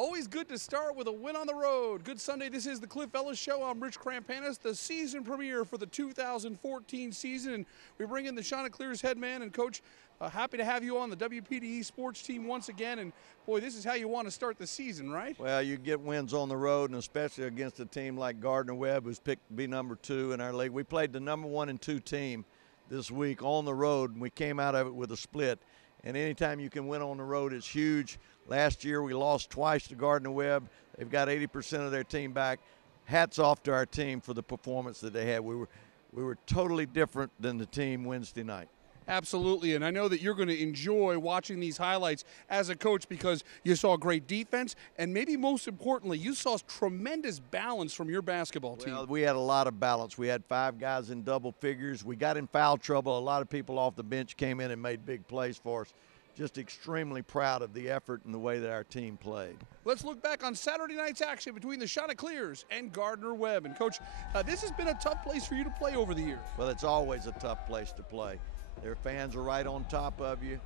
Always good to start with a win on the road. Good Sunday. This is the Cliff Ellis Show. I'm Rich Krampanis, the season premiere for the 2014 season. And we bring in the Chanticleer's head man and coach. Happy to have you on the WPDE sports team once again. And, boy, this is how you want to start the season, right? Well, you get wins on the road, and especially against a team like Gardner-Webb, who's picked to be number 2 in our league. We played the number 1 and 2 team this week on the road, and we came out of it with a split. And anytime you can win on the road, it's huge. Last year we lost twice to Gardner-Webb. They've got 80% of their team back. Hats off to our team for the performance that they had. We were totally different than the team Wednesday night. Absolutely, and I know that you're going to enjoy watching these highlights as a coach because you saw great defense, and maybe most importantly, you saw tremendous balance from your basketball team. Well, we had a lot of balance. We had 5 guys in double figures. We got in foul trouble. A lot of people off the bench came in and made big plays for us. Just extremely proud of the effort and the way that our team played. Let's look back on Saturday night's action between the Chanticleers and Gardner-Webb. And, Coach, this has been a tough place for you to play over the years. Well, it's always a tough place to play. Their fans are right on top of you.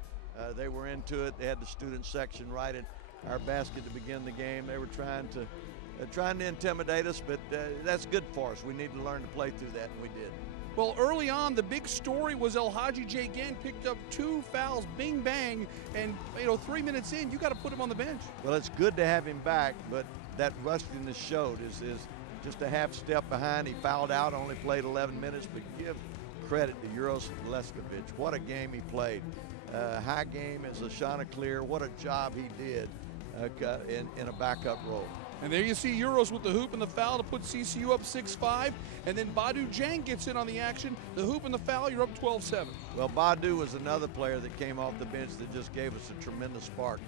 They were into it. They had the student section right at our basket to begin the game. They were trying to intimidate us, but that's good for us. We need to learn to play through that, and we did. Well, early on, the big story was El Hadji J. Gann picked up 2 fouls, bing, bang, and 3 minutes in, you got to put him on the bench. Well, it's good to have him back, but that rustiness showed is just a half step behind. He fouled out, only played 11 minutes, but give credit to Uros Leskovic. What a game he played. High game as a Chanticleer. What a job he did in a backup role. And there you see Uros with the hoop and the foul to put CCU up 6-5. And then Badu Jang gets in on the action. The hoop and the foul, you're up 12-7. Well, Badu was another player that came off the bench that just gave us a tremendous spark.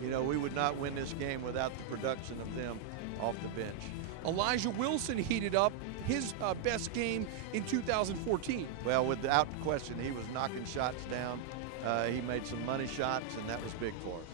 You know, we would not win this game without the production of them off the bench. Elijah Wilson heated up his best game in 2014. Well, without question, he was knocking shots down. He made some money shots, and that was big for us.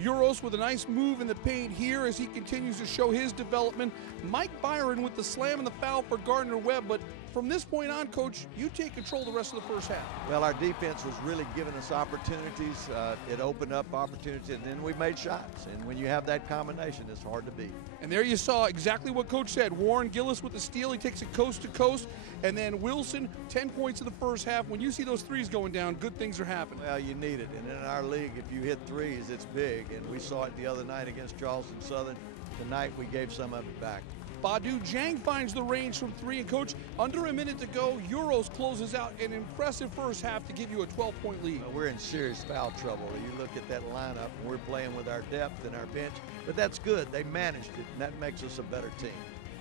Uros with a nice move in the paint here as he continues to show his development. Mike Byron with the slam and the foul for Gardner-Webb, but from this point on, Coach, you take control the rest of the first half. Well, our defense was really giving us opportunities. It opened up opportunities, and then we made shots. And when you have that combination, it's hard to beat. And there you saw exactly what Coach said. Warren Gillis with the steal. He takes it coast to coast. And then Wilson, 10 points in the first half. When you see those threes going down, good things are happening. Well, you need it. And in our league, if you hit threes, it's big. And we saw it the other night against Charleston Southern. Tonight, we gave some of it back. Badu Jang finds the range from 3, and Coach, under a minute to go, Uros closes out an impressive first half to give you a 12-point lead. Well, we're in serious foul trouble. You look at that lineup, and we're playing with our depth and our bench, but that's good. They managed it, and that makes us a better team.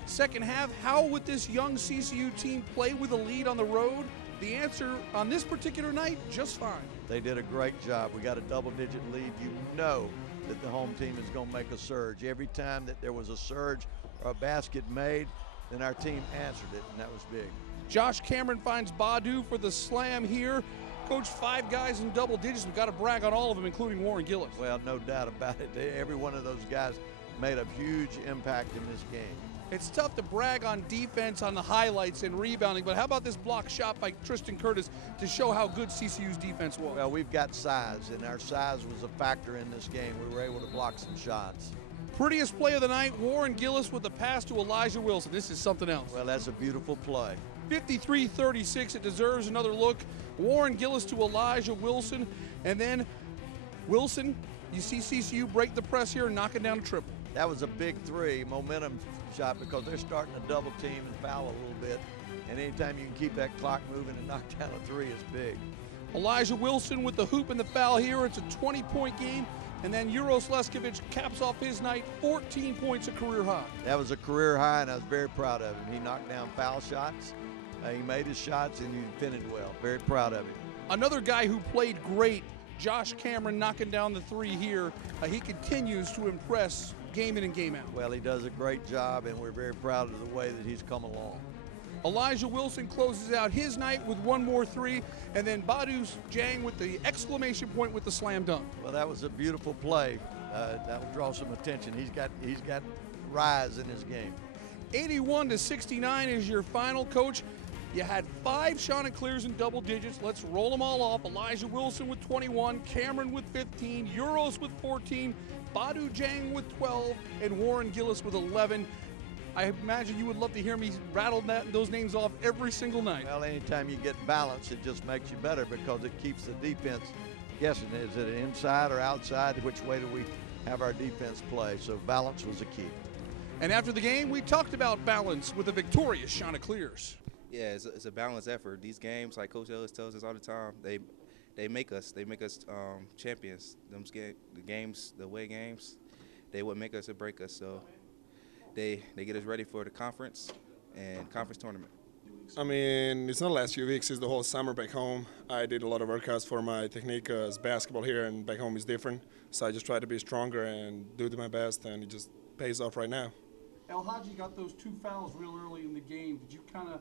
Second half, how would this young CCU team play with a lead on the road? The answer on this particular night, just fine. They did a great job. We got a double-digit lead. You know that the home team is going to make a surge. Every time that there was a surge or a basket made, then our team answered it, and that was big. Josh Cameron finds Badu for the slam here. Coach, 5 guys in double digits. We've got to brag on all of them, including Warren Gillis. Well, no doubt about it. Every one of those guys made a huge impact in this game. It's tough to brag on defense on the highlights and rebounding, but how about this block shot by Tristan Curtis to show how good CCU's defense was? Well, we've got size, and our size was a factor in this game. We were able to block some shots. Prettiest play of the night, Warren Gillis with the pass to Elijah Wilson. This is something else. Well, that's a beautiful play. 53-36, it deserves another look. Warren Gillis to Elijah Wilson, and then Wilson, you see CCU break the press here and knocking down a triple. That was a big 3, momentum shot, because they're starting to double team and foul a little bit. And anytime you can keep that clock moving and knock down a 3 is big. Elijah Wilson with the hoop and the foul here. It's a 20-point game. And then Uros Leskovic caps off his night, 14 points, a career high. That was a career high, and I was very proud of him. He knocked down foul shots. He made his shots, and he defended well. Very proud of him. Another guy who played great, Josh Cameron, knocking down the 3 here. He continues to impress game in and game out. Well, he does a great job, and we're very proud of the way that he's come along. Elijah Wilson closes out his night with 1 more 3, and then Badu Jang with the exclamation point with the slam dunk. Well, that was a beautiful play. That will draw some attention. He's got rise in his game. 81-69 is your final, Coach. You had 5 Chanticleers in double digits. Let's roll them all off. Elijah Wilson with 21, Cameron with 15, Euros with 14, Badu Jang with 12, and Warren Gillis with 11. I imagine you would love to hear me rattle those names off every single night. Well, anytime you get balance, it just makes you better because it keeps the defense guessing. Is it inside or outside? Which way do we have our defense play? So balance was a key. And after the game, we talked about balance with the victorious Chanticleers. Yeah, it's a balanced effort. These games, like Coach Ellis tells us all the time, they make us champions. The away games, they would make us or break us. So they get us ready for the conference and conference tournament. I mean, it's not the last few weeks, it's the whole summer back home. I did a lot of workouts for my technique as basketball here, and back home is different. So I just try to be stronger and do my best, and it just pays off right now. El Hadji got those 2 fouls real early in the game. Did you kind of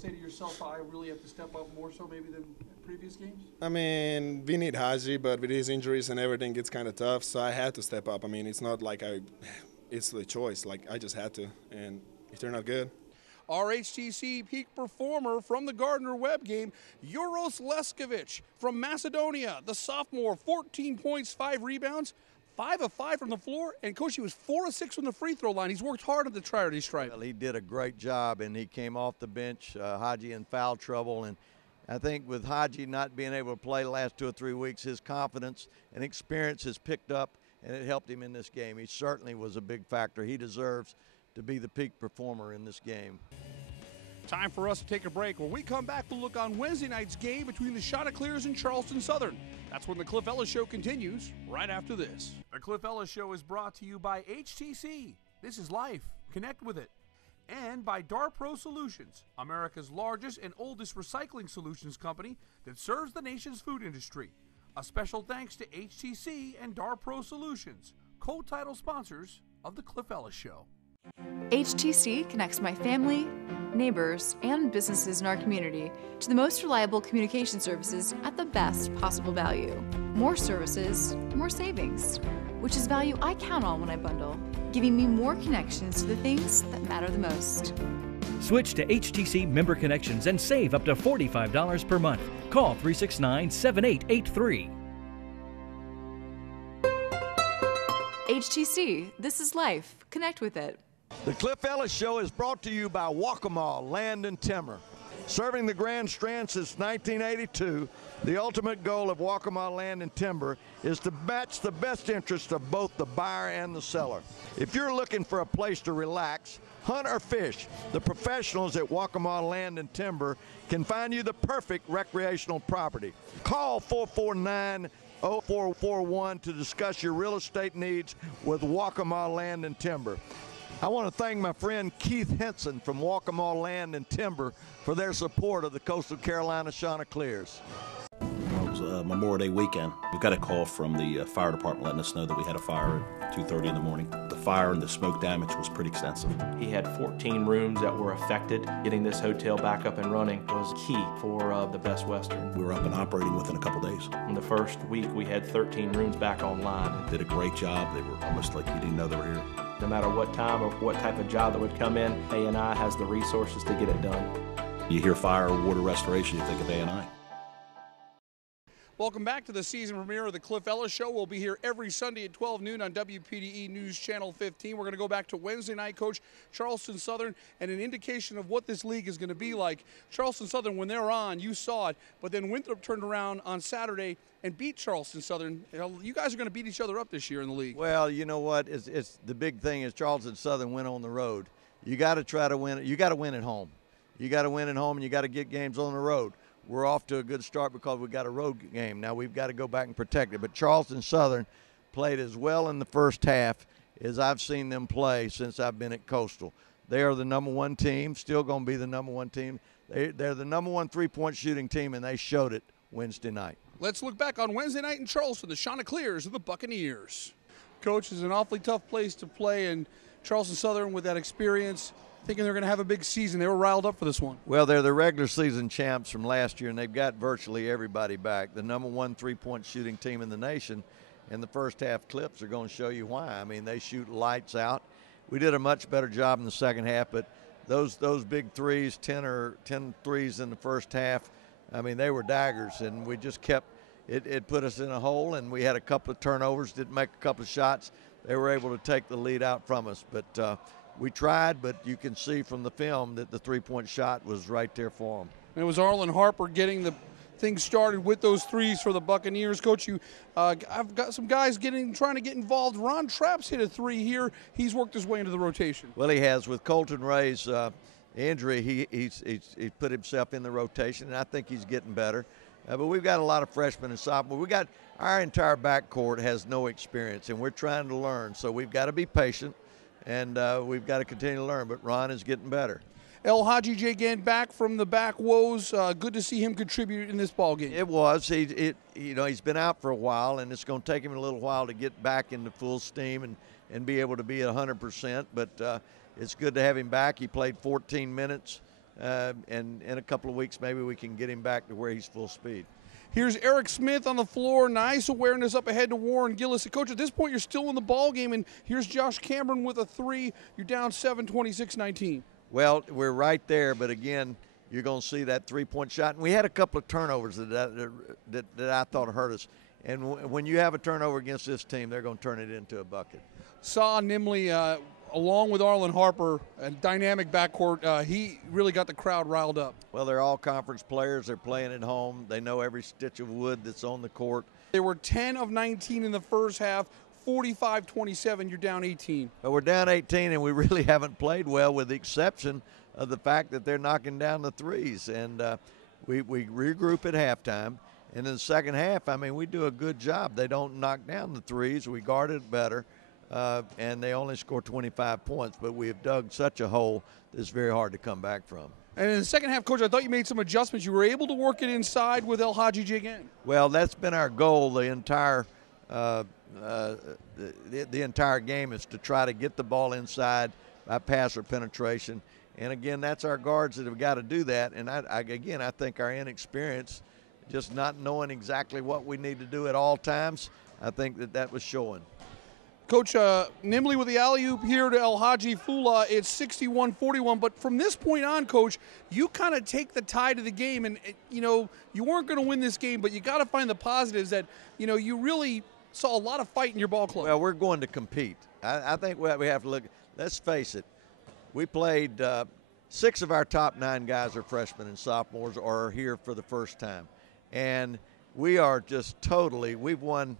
say to yourself, I really have to step up more so maybe than previous games? I mean, we need Hadji, but with his injuries and everything, it's kind of tough, so I had to step up. I mean, it's not like it's the choice. Like, I just had to, and it turned out good. Our HTC peak performer from the Gardner-Webb game, Euros Leskovic from Macedonia, the sophomore, 14 points, 5 rebounds, 5 of 5 from the floor, and Coach, he was 4 of 6 from the free throw line. He's worked hard at the triarty stripe. Well, he did a great job, and he came off the bench, Hadji in foul trouble, and I think with Hadji not being able to play the last 2 or 3 weeks, his confidence and experience has picked up, and it helped him in this game. He certainly was a big factor. He deserves to be the peak performer in this game. Time for us to take a break. When we come back, we'll look on Wednesday night's game between the Chanticleers and Charleston Southern. That's when the Cliff Ellis Show continues right after this. The Cliff Ellis Show is brought to you by HTC. This is life. Connect with it. And by Darpro Solutions, America's largest and oldest recycling solutions company that serves the nation's food industry. A special thanks to HTC and Darpro Solutions, co-title sponsors of the Cliff Ellis Show. HTC connects my family, neighbors, and businesses in our community to the most reliable communication services at the best possible value. More services, more savings, which is value I count on when I bundle, giving me more connections to the things that matter the most. Switch to HTC Member Connections and save up to $45 per month. Call 369-7883. HTC, this is life. Connect with it. The Cliff Ellis Show is brought to you by Waccamaw Land and Timber. Serving the Grand Strand since 1982, the ultimate goal of Waccamaw Land and Timber is to match the best interest of both the buyer and the seller. If you're looking for a place to relax, hunt or fish, the professionals at Waccamaw Land and Timber can find you the perfect recreational property. Call 449-0441 to discuss your real estate needs with Waccamaw Land and Timber. I want to thank my friend Keith Henson from Waccamaw Land and Timber for their support of the Coastal Carolina Chanticleers. It was Memorial Day weekend. We got a call from the fire department letting us know that we had a fire at 2:30 in the morning. The fire and the smoke damage was pretty extensive. He had 14 rooms that were affected. Getting this hotel back up and running was key for the Best Western. We were up and operating within a couple days. In the first week, we had 13 rooms back online. Did a great job. They were almost like you didn't know they were here. No matter what time or what type of job that would come in, A&I has the resources to get it done. You hear fire or water restoration, you think of A&I. Welcome back to the season premiere of the Cliff Ellis Show. We'll be here every Sunday at 12 noon on WPDE News Channel 15. We're going to go back to Wednesday night, Coach. Charleston Southern, and an indication of what this league is going to be like. Charleston Southern, when they're on, you saw it, but then Winthrop turned around on Saturday and beat Charleston Southern. You guys are going to beat each other up this year in the league. Well, you know what? It's the big thing is Charleston Southern went on the road. You got to try to win. You got to win at home. You got to win at home, and you got to get games on the road. We're off to a good start because we got a road game. Now we've got to go back and protect it. But Charleston Southern played as well in the first half as I've seen them play since I've been at Coastal. They are the #1 team, still going to be the #1 team. They're the #1 3-point shooting team, and they showed it Wednesday night. Let's look back on Wednesday night in Charleston, the Chanticleers and the Buccaneers. Coach, is an awfully tough place to play, and Charleston Southern with that experience, thinking they're going to have a big season. They were riled up for this one. Well, they're the regular season champs from last year, and they've got virtually everybody back. The #1 3-point shooting team in the nation, and the first half clips are going to show you why. I mean, they shoot lights out. We did a much better job in the second half, but those big threes, 10 threes in the first half, I mean, they were daggers, and we just kept it put us in a hole, and we had a couple of turnovers, didn't make a couple of shots. They were able to take the lead out from us, but we tried, but you can see from the film that the three-point shot was right there for them. It was Arlen Harper getting the things started with those threes for the Buccaneers. Coach, I've got some guys trying to get involved. Ron Trapps hit a three here. He's worked his way into the rotation. Well, he has. With Colton Ray's injury, he's put himself in the rotation, and I think he's getting better. But we've got a lot of freshmen and sophomores. We got our entire backcourt has no experience, and we're trying to learn. So we've got to be patient, and we've got to continue to learn. But Ron is getting better. El Hadji again back from the back woes. Good to see him contribute in this ball game. It was. He's been out for a while, and it's going to take him a little while to get back into full steam and be able to be at 100%. But it's good to have him back. He played 14 minutes, and in a couple of weeks maybe we can get him back to where he's full speed. Here's Eric Smith on the floor. Nice awareness up ahead to Warren Gillis. Coach, at this point you're still in the ball game, and here's Josh Cameron with a three. You're down 7, 26-19. Well, we're right there, but again, you're going to see that three-point shot. And we had a couple of turnovers that I thought hurt us. And when you have a turnover against this team, they're going to turn it into a bucket. Saw Nimley, along with Arlen Harper, a dynamic backcourt. He really got the crowd riled up. Well, they're all conference players. They're playing at home. They know every stitch of wood that's on the court. They were 10 of 19 in the first half. 45-27, you're down 18. But we're down 18, and we really haven't played well, with the exception of the fact that they're knocking down the threes. And we regroup at halftime. And in the second half, I mean, we do a good job. They don't knock down the threes. We guard it better, and they only score 25 points. But we have dug such a hole that it's very hard to come back from. And in the second half, Coach, I thought you made some adjustments. You were able to work it inside with El Hadji again. Well, that's been our goal the entire the entire game, is to try to get the ball inside by pass or penetration. And again, that's our guards that have got to do that. And I think our inexperience, just not knowing exactly what we need to do at all times, I think that was showing. Coach, Nimley with the alley-oop here to El Hadji Fula. It's 61-41. But from this point on, Coach, you kind of take the tide of the game. And, you weren't going to win this game, but you got to find the positives that, you really saw a lot of fight in your ball club. Well, we're going to compete. I think we have to look. Let's face it. We played 6 of our top 9 guys are freshmen and sophomores or are here for the first time. And we are just we've won,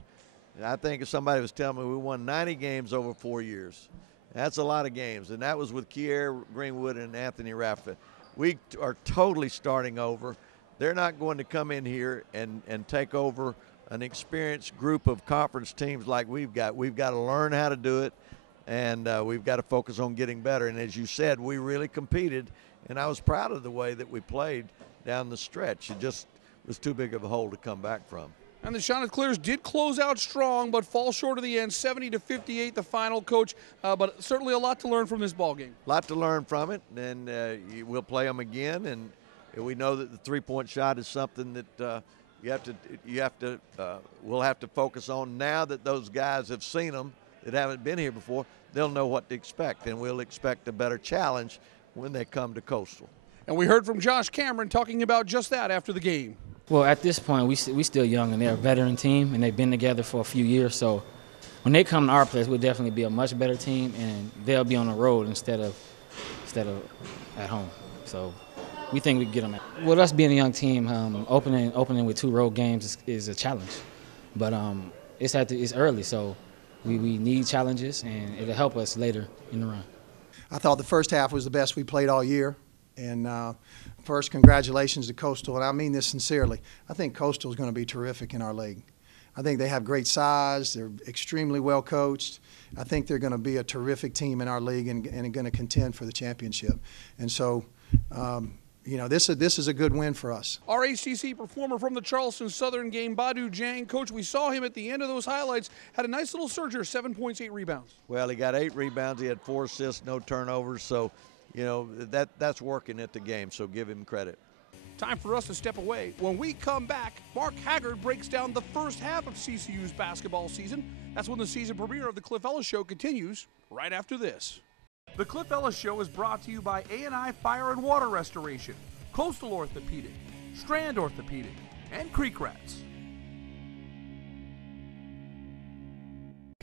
I think somebody was telling me, we won 90 games over 4 years. That's a lot of games. And that was with Kier Greenwood and Anthony Rafa. We are totally starting over. They're not going to come in here and take over an experienced group of conference teams like we've got. We've got to learn how to do it, and we've got to focus on getting better. And as you said, we really competed, and I was proud of the way that we played down the stretch. It just was too big of a hole to come back from. And the Chanticleers did close out strong, but fall short of the end, 70-58 the final, Coach. But certainly a lot to learn from this ball game. A lot to learn from it, and we'll play them again. And we know that the three-point shot is something that we'll have to focus on. Now that those guys have seen them that haven't been here before, they'll know what to expect, and we'll expect a better challenge when they come to Coastal. And we heard from Josh Cameron talking about just that after the game. Well, at this point, we still young, and they're a veteran team, and they've been together for a few years. So when they come to our place, we'll definitely be a much better team, and they'll be on the road instead of at home. So we think we can get them. With us being a young team, opening with 2 road games is a challenge. But it's early, so we need challenges, and it'll help us later in the run. I thought the first half was the best we played all year. And first, congratulations to Coastal, and I mean this sincerely. I think Coastal is going to be terrific in our league. I think they have great size. They're extremely well coached. I think they're going to be a terrific team in our league and going to contend for the championship. And so, this is a good win for us. Our HTC performer from the Charleston Southern game, Badu Jang. Coach, we saw him at the end of those highlights, had a nice little surge here, 7 points, 8 rebounds. Well, he got 8 rebounds. He had 4 assists, no turnovers. So, that's working at the game, so give him credit. Time for us to step away. When we come back, Mark Haggard breaks down the first half of CCU's basketball season. That's when the season premiere of the Cliff Ellis Show continues right after this. The Cliff Ellis Show is brought to you by A&I Fire and Water Restoration, Coastal Orthopedic, Strand Orthopedic, and Creek Rats.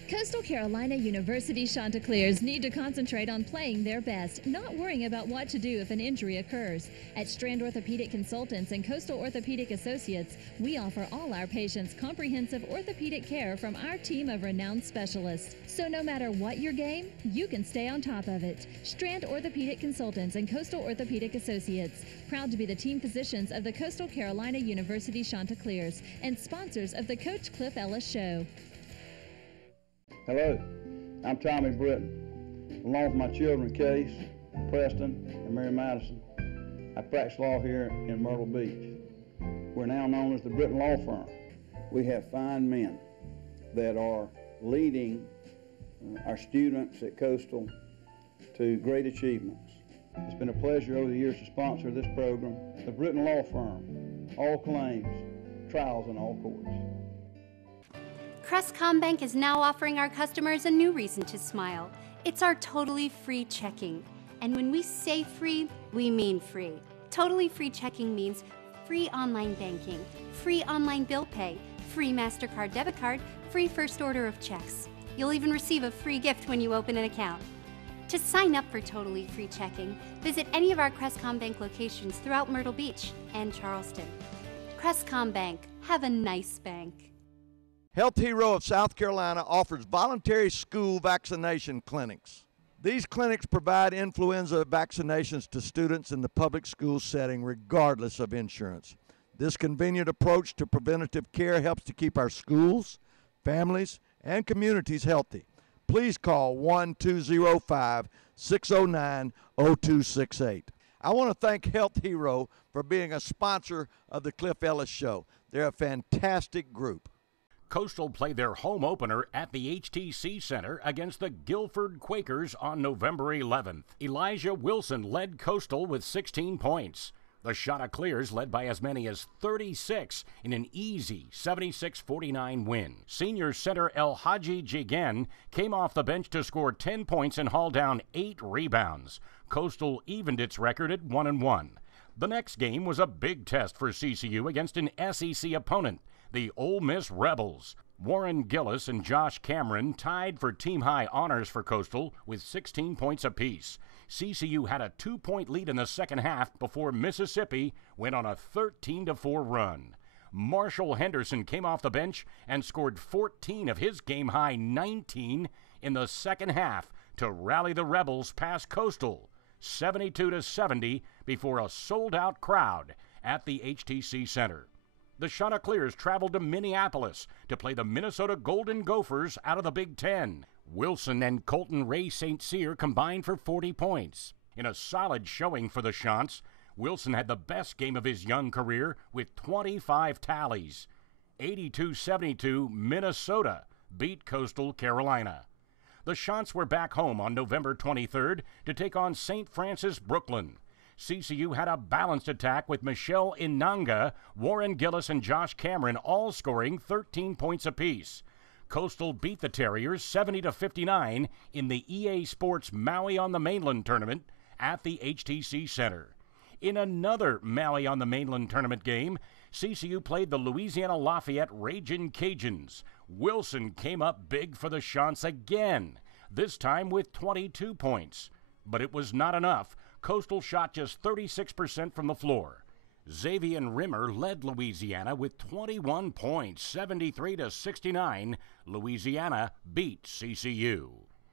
Coastal Carolina University Chanticleers need to concentrate on playing their best, not worrying about what to do if an injury occurs. At Strand Orthopedic Consultants and Coastal Orthopedic Associates, we offer all our patients comprehensive orthopedic care from our team of renowned specialists. So no matter what your game, you can stay on top of it. Strand Orthopedic Consultants and Coastal Orthopedic Associates, proud to be the team physicians of the Coastal Carolina University Chanticleers and sponsors of the Coach Cliff Ellis Show. Hello, I'm Tommy Britton. Along with my children, Case, Preston, and Mary Madison, I practice law here in Myrtle Beach. We're now known as the Britton Law Firm. We have fine men that are leading our students at Coastal to great achievements. It's been a pleasure over the years to sponsor this program. The Britton Law Firm, all claims, trials in all courts. Crestcom Bank is now offering our customers a new reason to smile. It's our totally free checking. And when we say free, we mean free. Totally free checking means free online banking, free online bill pay, free MasterCard debit card, free first order of checks. You'll even receive a free gift when you open an account. To sign up for totally free checking, visit any of our Crestcom Bank locations throughout Myrtle Beach and Charleston. Crestcom Bank, have a nice bank. Health Hero of South Carolina offers voluntary school vaccination clinics. These clinics provide influenza vaccinations to students in the public school setting regardless of insurance. This convenient approach to preventative care helps to keep our schools, families, and communities healthy. Please call 1-205-609-0268. I want to thank Health Hero for being a sponsor of the Cliff Ellis Show. They're a fantastic group. Coastal played their home opener at the HTC Center against the Guilford Quakers on November 11th. Elijah Wilson led Coastal with 16 points. The Chanticleers led by as many as 36 in an easy 76-49 win. Senior center El Hadji Jigen came off the bench to score 10 points and haul down 8 rebounds. Coastal evened its record at 1-1. The next game was a big test for CCU against an SEC opponent, the Ole Miss Rebels. Warren Gillis and Josh Cameron tied for team-high honors for Coastal with 16 points apiece. CCU had a 2-point lead in the second half before Mississippi went on a 13-4 run. Marshall Henderson came off the bench and scored 14 of his game-high 19 in the second half to rally the Rebels past Coastal 72-70 before a sold-out crowd at the HTC Center. The Chanticleers traveled to Minneapolis to play the Minnesota Golden Gophers out of the Big Ten. Wilson and Colton Ray St. Cyr combined for 40 points. In a solid showing for the Chants, Wilson had the best game of his young career with 25 tallies. 82-72, Minnesota beat Coastal Carolina. The Chants were back home on November 23rd to take on St. Francis Brooklyn. CCU had a balanced attack with Michelle Inanga, Warren Gillis, and Josh Cameron all scoring 13 points apiece. Coastal beat the Terriers 70-59 in the EA Sports Maui on the Mainland tournament at the HTC Center. In another Maui on the Mainland tournament game, CCU played the Louisiana Lafayette Ragin' Cajuns. Wilson came up big for the Chants again, this time with 22 points. But it was not enough. Coastal shot just 36% from the floor. Xavier Rimmer led Louisiana with 21 points, 73-69. Louisiana beat CCU.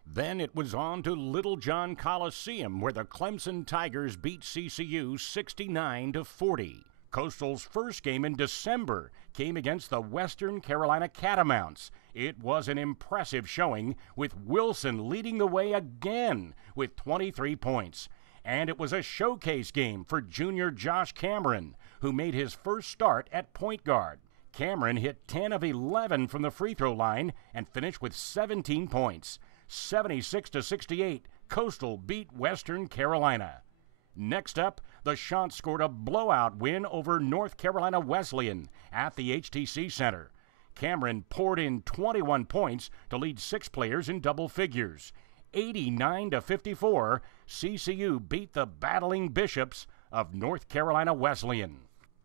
Then it was on to Little John Coliseum, where the Clemson Tigers beat CCU 69-40. Coastal's first game in December came against the Western Carolina Catamounts. It was an impressive showing, with Wilson leading the way again with 23 points. And it was a showcase game for junior Josh Cameron, who made his first start at point guard. Cameron hit 10 of 11 from the free throw line and finished with 17 points. 76-68, Coastal beat Western Carolina. Next up, the Chants scored a blowout win over North Carolina Wesleyan at the HTC Center. Cameron poured in 21 points to lead 6 players in double figures. 89-54, CCU beat the battling Bishops of North Carolina Wesleyan.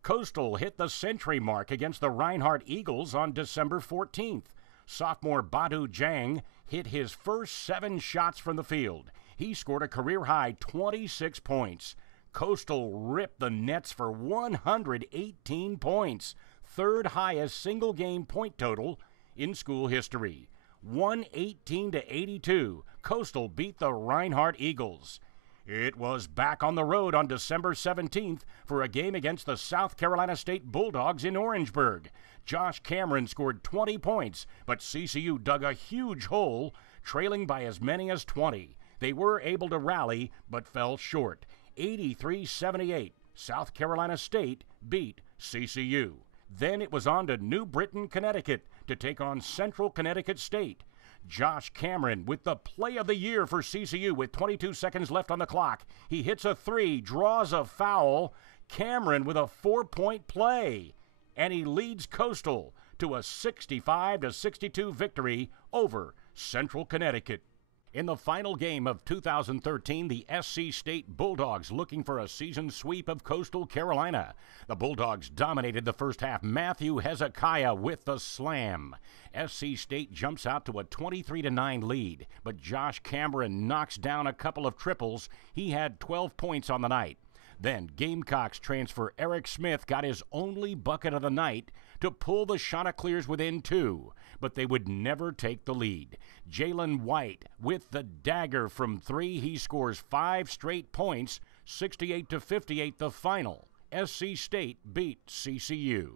Coastal hit the century mark against the Reinhardt Eagles on December 14th. Sophomore Badu Jang hit his first 7 shots from the field. He scored a career-high 26 points. Coastal ripped the Nets for 118 points, third highest single-game point total in school history. 118-82, Coastal beat the Reinhardt Eagles. It was back on the road on December 17th for a game against the South Carolina State Bulldogs in Orangeburg. Josh Cameron scored 20 points, but CCU dug a huge hole, trailing by as many as 20. They were able to rally, but fell short. 83-78, South Carolina State beat CCU. Then it was on to New Britain, Connecticut, to take on Central Connecticut State. Josh Cameron with the play of the year for CCU with 22 seconds left on the clock. He hits a 3, draws a foul. Cameron with a 4-point play. And he leads Coastal to a 65-62 victory over Central Connecticut. In the final game of 2013, the SC State Bulldogs looking for a season sweep of Coastal Carolina. The Bulldogs dominated the first half. Matthew Hezekiah with the slam. SC State jumps out to a 23-9 lead, but Josh Cameron knocks down a couple of triples. He had 12 points on the night. Then Gamecocks transfer Eric Smith got his only bucket of the night to pull the Chanticleers within 2, but they would never take the lead. Jalen White with the dagger from 3. He scores 5 straight points, 68-58 the final. SC State beat CCU.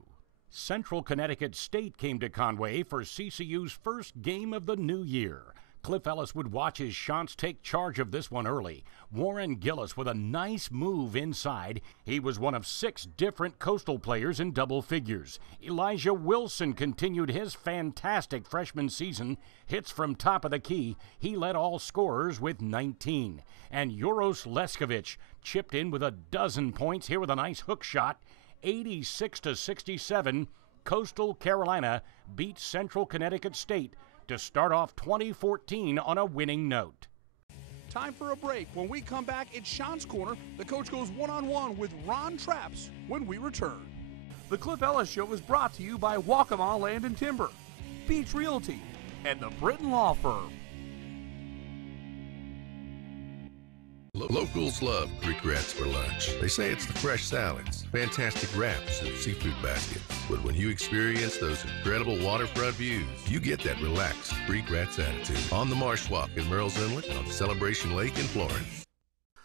Central Connecticut State came to Conway for CCU's first game of the new year. Cliff Ellis would watch his Chants take charge of this one early. Warren Gillis with a nice move inside. He was one of 6 different Coastal players in double figures. Elijah Wilson continued his fantastic freshman season. Hits from top of the key. He led all scorers with 19. And Joros Leskovich chipped in with a dozen points here with a nice hook shot. 86-67, Coastal Carolina beat Central Connecticut State to start off 2014 on a winning note. Time for a break. When we come back, it's Chants Corner. The coach goes one-on-one with Ron Trapps when we return. The Cliff Ellis Show is brought to you by Waccamaw Land and Timber, Beach Realty, and the Britton Law Firm. Locals love Creek Rats for lunch. They say it's the fresh salads, fantastic wraps, and seafood baskets. But when you experience those incredible waterfront views, you get that relaxed Creek Rats attitude on the Marsh Walk in Merle's Inlet and on Celebration Lake in Florence.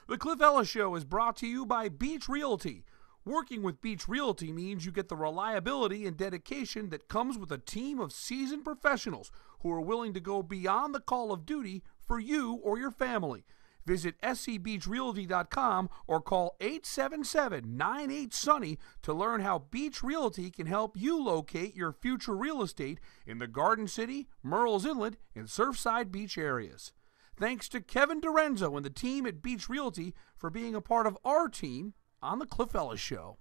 The Cliff Ellis Show is brought to you by Beach Realty. Working with Beach Realty means you get the reliability and dedication that comes with a team of seasoned professionals who are willing to go beyond the call of duty for you or your family. Visit scbeachrealty.com or call 877-98-SUNNY to learn how Beach Realty can help you locate your future real estate in the Garden City, Merle's Inlet, and Surfside Beach areas. Thanks to Kevin Dorenzo and the team at Beach Realty for being a part of our team on The Cliff Ellis Show.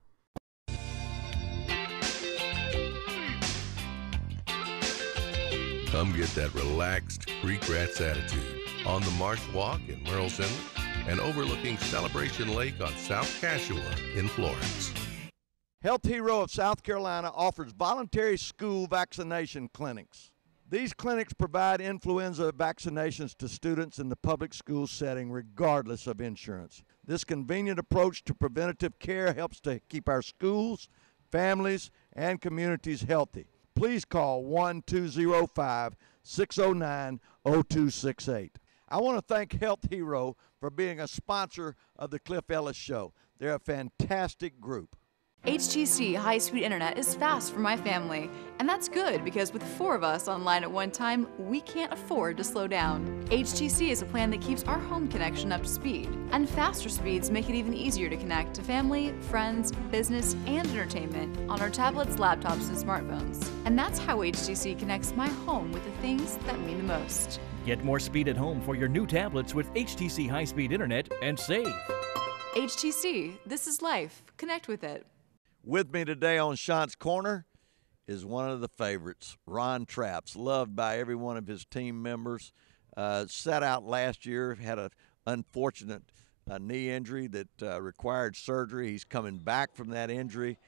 Come get that relaxed Creek Rats attitude on the Marsh Walk in Merle's Inlet and overlooking Celebration Lake on South Cashua in Florence. Health Hero of South Carolina offers voluntary school vaccination clinics. These clinics provide influenza vaccinations to students in the public school setting regardless of insurance. This convenient approach to preventative care helps to keep our schools, families, and communities healthy. Please call 1-205-609-0268. I want to thank Health Hero for being a sponsor of the Cliff Ellis Show. They're a fantastic group. HTC high-speed internet is fast for my family, and that's good because with 4 of us online at one time, we can't afford to slow down. HTC is a plan that keeps our home connection up to speed, and faster speeds make it even easier to connect to family, friends, business, and entertainment on our tablets, laptops, and smartphones. And that's how HTC connects my home with the things that mean the most. Get more speed at home for your new tablets with HTC high-speed internet and save. HTC, this is life. Connect with it. With me today on Chants Corner is one of the favorites, Ron Trapps, loved by every one of his team members. Sat out last year, had an unfortunate knee injury that required surgery. He's coming back from that injury.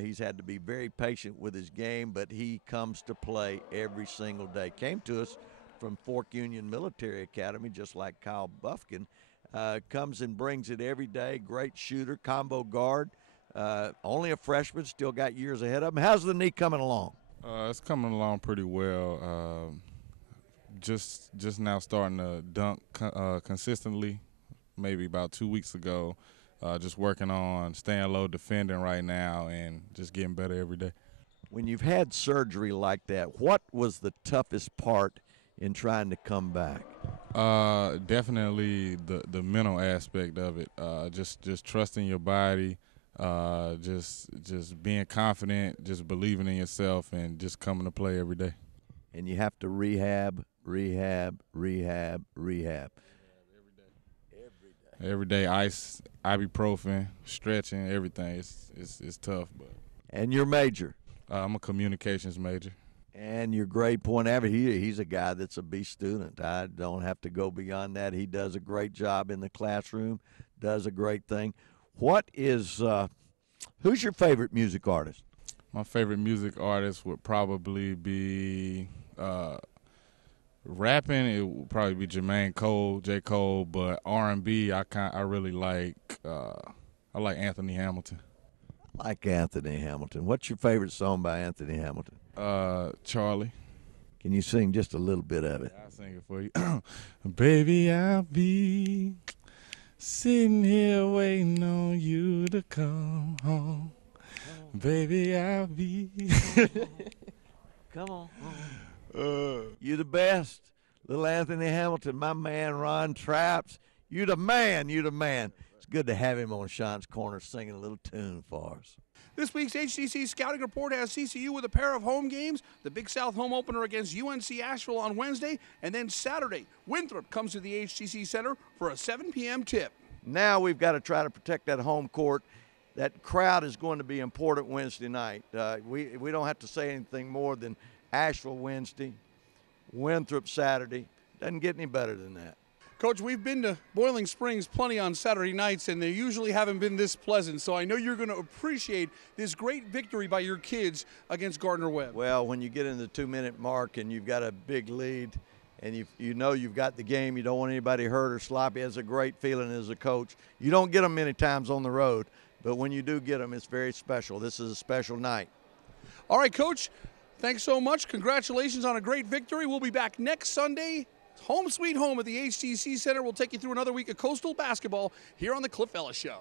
He's had to be very patient with his game, but he comes to play every single day. Came to us from Fork Union Military Academy, just like Kyle Buffkin. Comes and brings it every day. Great shooter, combo guard. Only a freshman, still got years ahead of him. How's the knee coming along? It's coming along pretty well. Just now starting to dunk consistently, maybe about 2 weeks ago. Just working on staying low, defending right now, and just getting better every day. When you've had surgery like that, what was the toughest part in trying to come back? Definitely the mental aspect of it. Just trusting your body, just being confident, just believing in yourself, and just coming to play every day. And you have to rehab. Every day, ice, ibuprofen, stretching, everything. It's tough, but. And your major? I'm a communications major. And your grade point average, he's a guy that's a B student. I don't have to go beyond that. He does a great job in the classroom, does a great thing. Who's your favorite music artist? My favorite music artist would probably be rapping. It would probably be J. Cole, but R&B, I really like. I like Anthony Hamilton. Like Anthony Hamilton. What's your favorite song by Anthony Hamilton? Charlie. Can you sing just a little bit of it? I'll sing it for you. Baby, I'll be sitting here waiting on you to come home. Baby, I'll be. Come on. You the best. Little Anthony Hamilton, my man Ron Trapps. You the man. It's good to have him on Chants Corner singing a little tune for us. This week's HCC Scouting Report has CCU with a pair of home games, the Big South home opener against UNC Asheville on Wednesday, and then Saturday, Winthrop comes to the HCC Center for a 7 p.m. tip. Now we've got to try to protect that home court. That crowd is going to be important Wednesday night. We don't have to say anything more than Asheville Wednesday, Winthrop Saturday. Doesn't get any better than that. Coach, we've been to Boiling Springs plenty on Saturday nights, and they usually haven't been this pleasant, so I know you're going to appreciate this great victory by your kids against Gardner-Webb. Well, when you get in the 2-minute mark and you've got a big lead and you know you've got the game, you don't want anybody hurt or sloppy, it's a great feeling as a coach. You don't get them many times on the road, but when you do get them, it's very special. This is a special night. All right, Coach, thanks so much. Congratulations on a great victory. We'll be back next Sunday. Home sweet home at the HCC Center. We'll take you through another week of Coastal basketball here on the Cliff Ellis Show.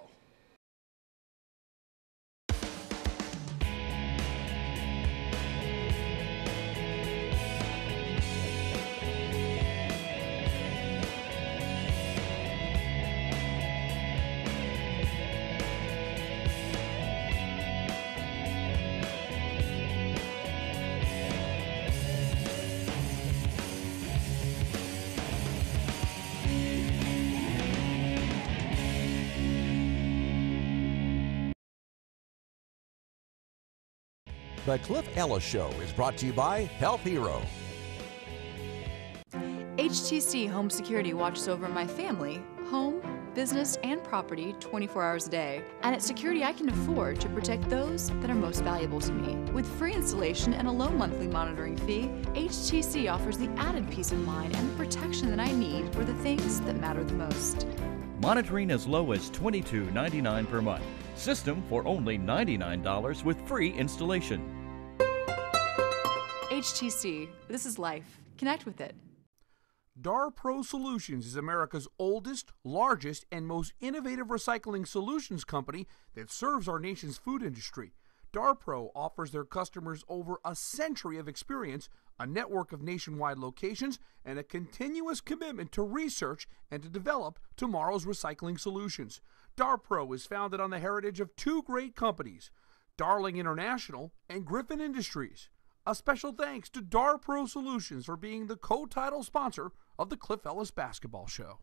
The Cliff Ellis Show is brought to you by Health Hero. HTC Home Security watches over my family, home, business, and property 24 hours a day. And it's security I can afford to protect those that are most valuable to me. With free installation and a low monthly monitoring fee, HTC offers the added peace of mind and the protection that I need for the things that matter the most. Monitoring as low as $22.99 per month. System for only $99 with free installation. HTC, this is life. Connect with it. DAR Pro Solutions is America's oldest, largest, and most innovative recycling solutions company that serves our nation's food industry. DAR Pro offers their customers over a century of experience, a network of nationwide locations, and a continuous commitment to research and to develop tomorrow's recycling solutions. DAR Pro is founded on the heritage of two great companies, Darling International and Griffin Industries. A special thanks to DAR Pro Solutions for being the co-title sponsor of the Cliff Ellis Basketball Show.